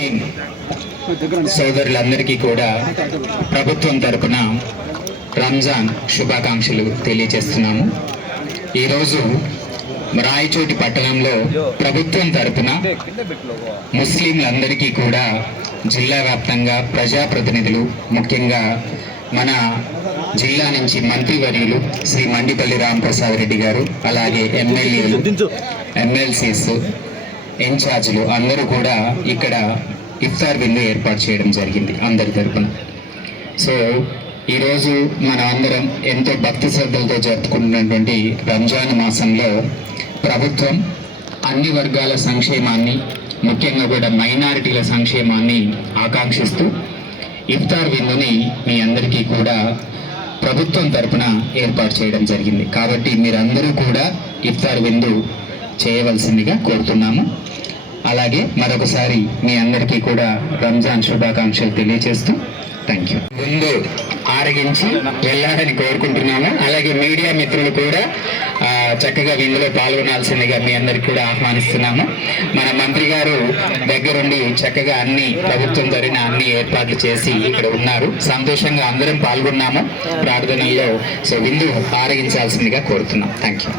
ముస్లిం సోదరులందరికీ కూడా ప్రభుత్వం తరపున రంజాన్ శుభాకాంక్షలు తెలియజేస్తున్నాము. ఈరోజు రాయచోటి పట్టణంలో ప్రభుత్వం తరపున ముస్లింలందరికీ కూడా జిల్లా వ్యాప్తంగా ప్రజాప్రతినిధులు, ముఖ్యంగా మన జిల్లా నుంచి మంత్రివర్యులు శ్రీ మండిపల్లి రామప్రసాద్ రెడ్డి గారు, అలాగే ఎమ్మెల్యేలు, ఎమ్మెల్సీస్, ఇన్ఛార్జీలు అందరూ కూడా ఇక్కడ ఇఫ్తార్ విందు ఏర్పాటు చేయడం జరిగింది అందరి తరపున. సో ఈరోజు మనం అందరం ఎంతో భక్తి శ్రద్ధలతో జరుపుకుంటున్నటువంటి రంజాన్ మాసంలో ప్రభుత్వం అన్ని వర్గాల సంక్షేమాన్ని, ముఖ్యంగా కూడా మైనారిటీల సంక్షేమాన్ని ఆకాంక్షిస్తూ ఇఫ్తార్ విందుని మీ అందరికీ కూడా ప్రభుత్వం తరపున ఏర్పాటు చేయడం జరిగింది. కాబట్టి మీరందరూ కూడా ఇఫ్తార్ విందు చేయవలసిందిగా కోరుతున్నాము. అలాగే మరొకసారి మీ అందరికీ కూడా రంజాన్ శుభాకాంక్షలు తెలియజేస్తూ థ్యాంక్ యూ. ముందు ఆరగించి వెళ్ళాలని కోరుకుంటున్నాము. అలాగే మీడియా మిత్రులు కూడా చక్కగా విందులో పాల్గొనాల్సిందిగా మీ అందరికి కూడా ఆహ్వానిస్తున్నాము. మన మంత్రి గారు దగ్గరుండి చక్కగా అన్ని ప్రభుత్వం తరిన అన్ని ఏర్పాట్లు చేసి ఇక్కడ ఉన్నారు. సంతోషంగా అందరం పాల్గొన్నాము ప్రార్థనల్లో. సో విందు ఆరగించాల్సిందిగా కోరుతున్నాం. Thank you.